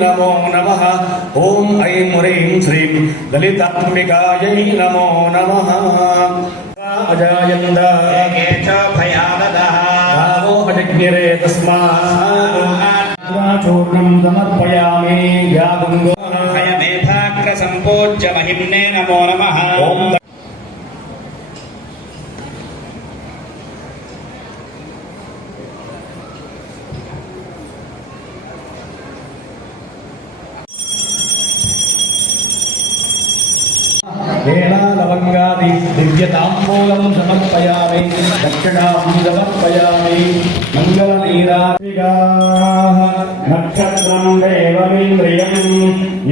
नमो नमः। ओम ऐं ह्रीं श्रीं ललिताम्बिकायै नमो नमः। अजायन्त भयानदः रावो अजज्ञिरे तस्मात् चूर्णं समर्पयामि यागुङ्गो भयमेधाग्र सम्पूज्य महिम्ने नमो नमः। ओम लवंगादि दिव्यतांबूलं समर्पयामि दक्षिणां समर्पयामि मंगलनीरात्रिगाः नक्षत्रं देवमिन्द्रियं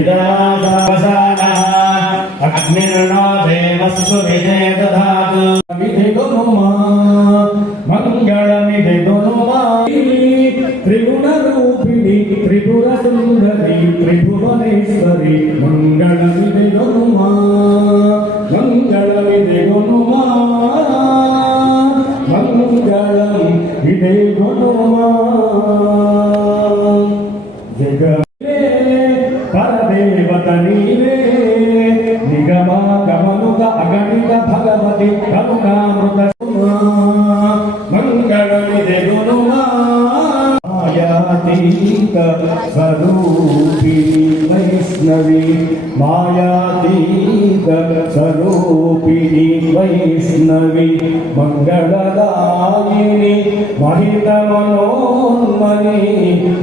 इदासावसानः अग्निर्नो देवस्तु विदे दधातु विधिगुनुमा मंगलमिधिगुनुमा त्रिगुणरूपिणी त्रिपुरसुन्दरी त्रिभुवनेश्वरी मंगलमिधिगुनुमा मंगलमिधिगुनुमा मंगलमिधिगुनुमा जगमे परदेवत नीवे निगमागमनुत अगणित भगवति करुणामृत मंगलमिधिगुनुमा मायातीत स्वरूपिणी वैष्णवी मायातीत स्वरूपिणी वैष्णवी मंगलदायिनी महितमनोन्मणि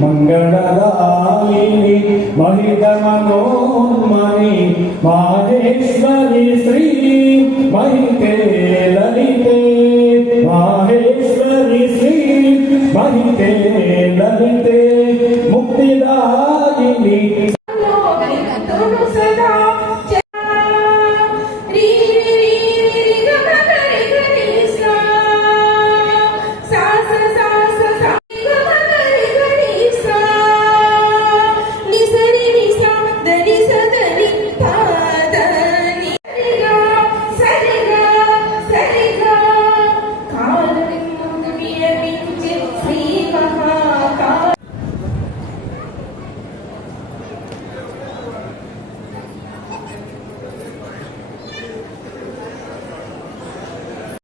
मंगलदायिनी महितमनोन्मणि माहेश्वरी श्री महिते ललिते माहेश्वरी श्री महिते ललिते मुक्तिदायिनी